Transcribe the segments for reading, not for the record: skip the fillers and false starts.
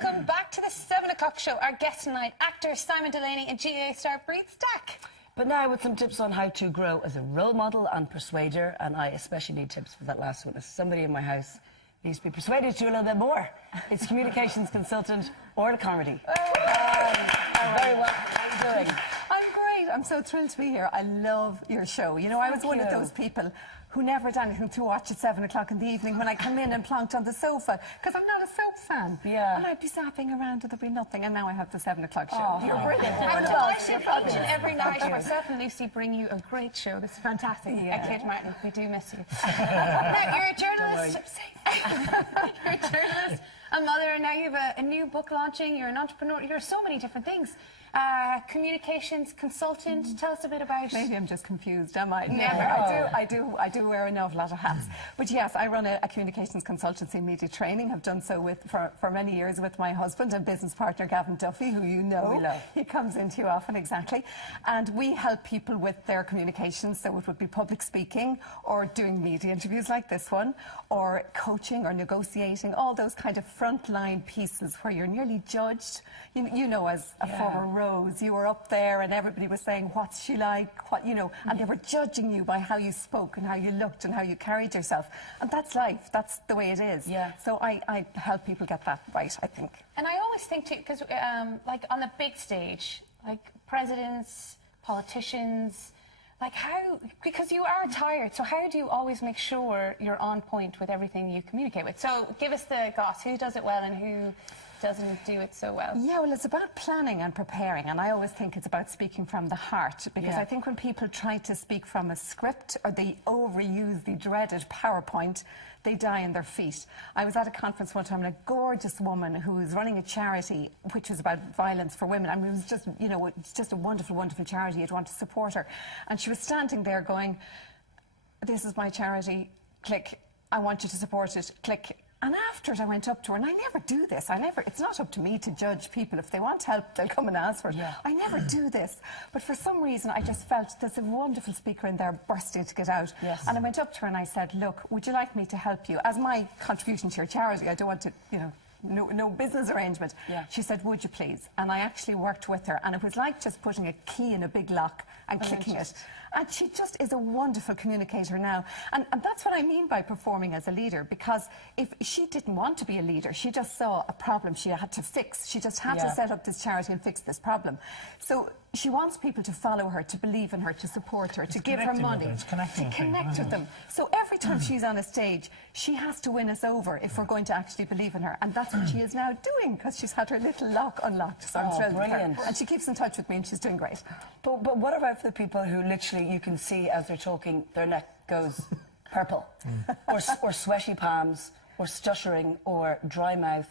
Welcome back to the 7 o'clock show. Our guest tonight, actor Simon Delaney and GAA star Breed Stack. But now with some tips on how to grow as a role model and persuader, and I especially need tips for that last one. As somebody in my house needs to be persuaded to do a little bit more. It's communications consultant Orla Carmody. Very well. How are you doing? I'm great. I'm so thrilled to be here. I love your show. You know, I was one of those people who never had anything to watch at 7 o'clock in the evening when I come in and plonked on the sofa, because I'm not a soap fan. Yeah. And I'd be zapping around and there'd be nothing, and now I have the 7 o'clock show. Oh, You're brilliant. And each and every night, myself and Lucy bring you a great show. This is fantastic. Yeah. Kate Martin, we do miss you. Now, you're a journalist. You're a journalist, a mother, and now you have a new book launching. You're an entrepreneur. You're so many different things. Communications consultant. Tell us a bit about. Maybe I'm just confused, am I? Never. I do wear an awful lot of hats. But yes, I run a communications consultancy, media training. I've done so for many years with my husband and business partner Gavin Duffy, who you know. We love. He comes in too often, exactly. And we help people with their communications. So it would be public speaking, or doing media interviews like this one, or coaching or negotiating, all those kind of frontline pieces where you're nearly judged. You know, as a former Rose, you were up there and everybody was saying, what's she like, what, you know, and they were judging you by how you spoke and how you looked and how you carried yourself. And that's life. That's the way it is. Yeah. So I help people get that right, I think. And I always think too, because like on the big stage, like presidents, politicians, like how, because you are tired, so how do you always make sure you're on point with everything you communicate with? So give us the goss. Who does it well and who doesn't do it so well? Yeah, well, it's about planning and preparing, and I always think it's about speaking from the heart, because I think when people try to speak from a script, or they overuse the dreaded PowerPoint, they die in their feet. I was at a conference one time, and a gorgeous woman who was running a charity which was about violence for women. I mean, it was just, you know, it's just a wonderful, wonderful charity. You'd want to support her. And she was standing there going, this is my charity, click. I want you to support it, click. And after it, I went up to her, and I never do this. It's not up to me to judge people. If they want help, they'll come and ask for it. Yeah. I never do this. But for some reason, I just felt there's a wonderful speaker in there bursting to get out. Yes. And I went up to her and I said, look, would you like me to help you? As my contribution to your charity, I don't want to, you know, no business arrangement. Yeah. She said, would you please? And I actually worked with her, and it was like just putting a key in a big lock and clicking it. And she just is a wonderful communicator now. And that's what I mean by performing as a leader, because if she didn't want to be a leader, she just saw a problem she had to fix. She just had to set up this charity and fix this problem. So she wants people to follow her, to believe in her, to support her, to give her money, to connect with them. So every time she's on a stage, she has to win us over if we're going to actually believe in her. And that's what she is now doing, because she's had her little lock unlocked. So I'm thrilled with her. And she keeps in touch with me, and she's doing great. But what about for the people who literally, you can see as they're talking, their neck goes purple, or sweaty palms, or stuttering, or dry mouth?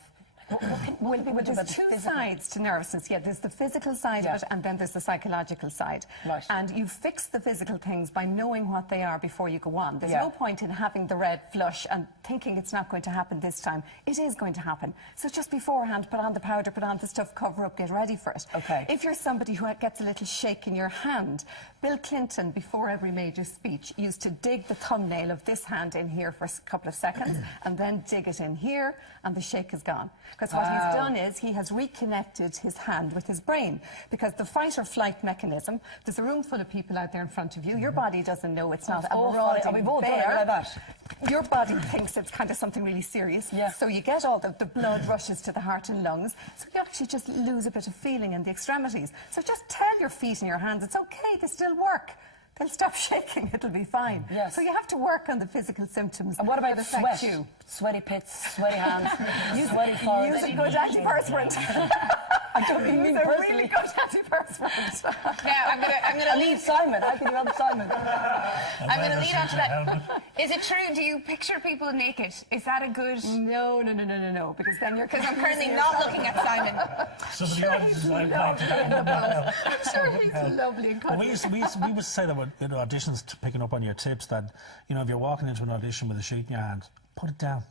Well, there's two sides to nervousness. Yeah, there's the physical side of it, and then there's the psychological side. Right. And you fix the physical things by knowing what they are before you go on. There's no point in having the red flush and thinking it's not going to happen this time. It is going to happen. So just beforehand, put on the powder, put on the stuff, cover up, get ready for it. Okay. If you're somebody who gets a little shake in your hand, Bill Clinton, before every major speech, used to dig the thumbnail of this hand in here for a couple of seconds, and then dig it in here, and the shake is gone. Because what he's done is he has reconnected his hand with his brain. Because the fight or flight mechanism, there's a room full of people out there in front of you. Your body doesn't know it's not a marauding We've all done bear. it like that. Your body thinks it's kind of something really serious. Yeah. So you get all the blood rushes to the heart and lungs. So you actually just lose a bit of feeling in the extremities. So just tell your feet and your hands, it's okay, they still work. They'll stop shaking, it'll be fine. Yes. So you have to work on the physical symptoms. And what about that sweat? affect you. Sweaty pits, sweaty hands, sweaty forehead. Use a good antiperspirant. I don't mean Use a personally. really good antiperspirant. Yeah, I'm gonna Lead Simon. How can you help Simon? I'm going to lead on to that. Is it true? Do you picture people naked? Is that a good? No. Because then you're. Because I'm currently not looking at Simon. Some of the audiences I'd like I'm sure he's lovely and Well, cuddly. we used to say that with auditions, picking up on your tips, that, you know, if you're walking into an audition with a sheet in your hand, put it down.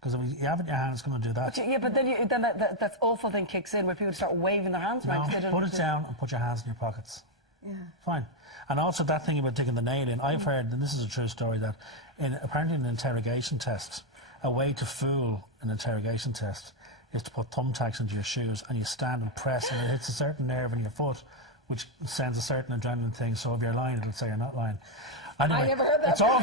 Because if you have it in your hand, it's going to do that. But then that awful thing kicks in where people start waving their hands around. No, put it down and put your hands in your pockets. Yeah. Fine. And also that thing about digging the nail in, I've heard, and this is a true story, that apparently in an interrogation test, a way to fool an interrogation test is to put thumbtacks into your shoes and you stand and press and it hits a certain nerve in your foot, which sends a certain adrenaline thing. So if you're lying, it'll say you're not lying. Anyway, I never heard that it's all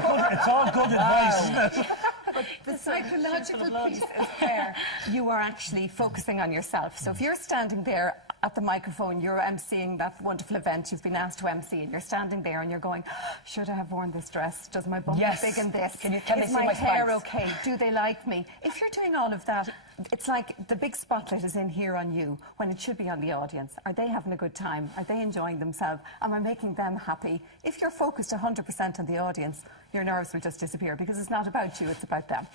good advice, isn't it? But the psychological piece is there. You are actually focusing on yourself. So if you're standing there at the microphone, you're emceeing that wonderful event you've been asked to MC, and you're standing there and you're going, should I have worn this dress? Does my bum Yes. look big in this? Can they Is see my my hair spikes? okay? Do they like me? If you're doing all of that, it's like the big spotlight is in here on you when it should be on the audience. Are they having a good time? Are they enjoying themselves? Am I making them happy? If you're focused 100% on the audience, your nerves will just disappear because it's not about you, it's about them.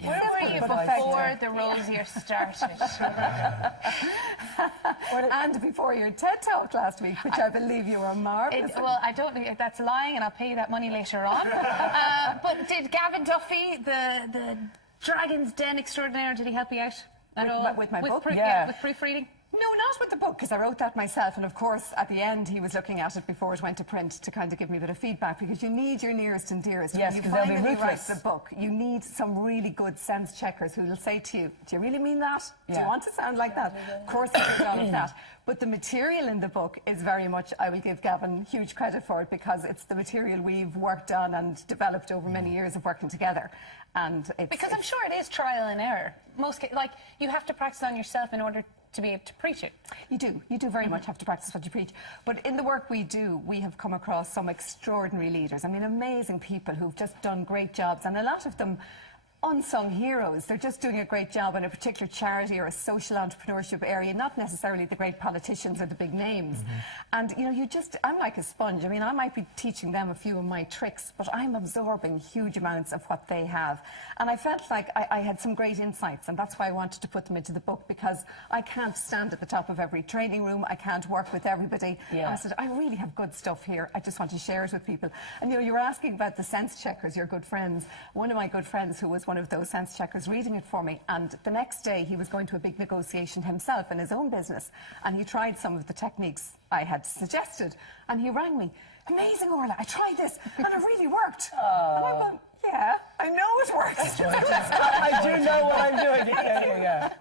Where were you But before the Rosier started? And before your TED Talk last week, which I believe you were marvellous. Well, I don't think that's lying, and I'll pay you that money later on. But did Gavin Duffy, the Dragon's Den extraordinaire, did he help you out at all? With my book? Yeah, with proofreading? No, not with the book, because I wrote that myself. And of course, at the end, he was looking at it before it went to print to kind of give me a bit of feedback, because you need your nearest and dearest. Yes, when you 'cause they'll be finally write ruthless. the book, you need some really good sense checkers who will say to you, do you really mean that? Do you Yeah. want to sound like that? Of course, I did all of that. But the material in the book is very much, I will give Gavin huge credit for it, because it's the material we've worked on and developed over many years of working together. And Because I'm sure it is trial and error. Like, you have to practice on yourself in order to be able to preach it. You do very much have to practice what you preach. But in the work we do, we have come across some extraordinary leaders. I mean, amazing people who've just done great jobs, and a lot of them unsung heroes. They're just doing a great job in a particular charity or a social entrepreneurship area, not necessarily the great politicians or the big names. And, you know, I'm like a sponge. I mean, I might be teaching them a few of my tricks, but I'm absorbing huge amounts of what they have. And I felt like I had some great insights, and that's why I wanted to put them into the book, because I can't stand at the top of every training room. I can't work with everybody. Yeah. And I said, I really have good stuff here. I just want to share it with people. And, you know, you were asking about the sense checkers, your good friends. One of my good friends, who was one of those sense checkers, reading it for me, and the next day he was going to a big negotiation himself in his own business, and he tried some of the techniques I had suggested, and he rang me, amazing, Orla, I tried this and it really worked. And I'm going, yeah, I know it works. I do know what I'm doing. Yeah.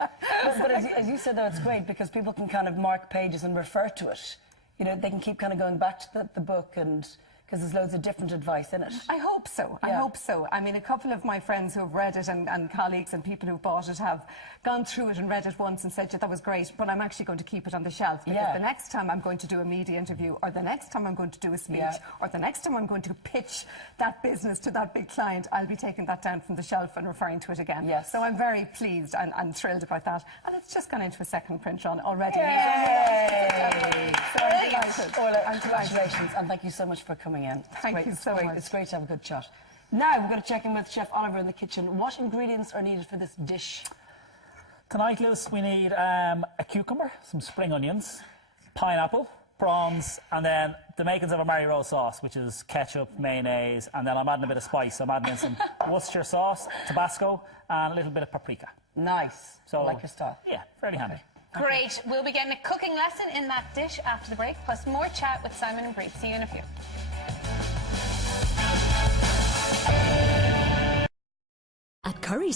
But as you said, though, it's great because people can kind of mark pages and refer to it. You know, they can keep kind of going back to the book, and because there's loads of different advice in it. I hope so. I hope so. I mean, a couple of my friends who have read it, and colleagues and people who've bought it, have gone through it and read it once and said, yeah, that was great, but I'm actually going to keep it on the shelf, because the next time I'm going to do a media interview, or the next time I'm going to do a speech, or the next time I'm going to pitch that business to that big client, I'll be taking that down from the shelf and referring to it again. Yes. So I'm very pleased and thrilled about that. And it's just gone into a second print run already. Yay! So I'm delighted. Orla, I'm delighted. congratulations, and thank you so much for coming in. Thank you so much. It's great to have a good chat. Now we're going to check in with Chef Oliver in the kitchen. What ingredients are needed for this dish? Tonight, Liz, we need a cucumber, some spring onions, pineapple, prawns, and then the makings of a Mary Rose sauce, which is ketchup, mayonnaise, and then I'm adding a bit of spice. I'm adding in some Worcestershire sauce, Tabasco, and a little bit of paprika. Nice. So, I like your style. Yeah, fairly handy. Great. We'll be getting a cooking lesson in that dish after the break, plus more chat with Simon and Brie. See you in a few. At Curry's.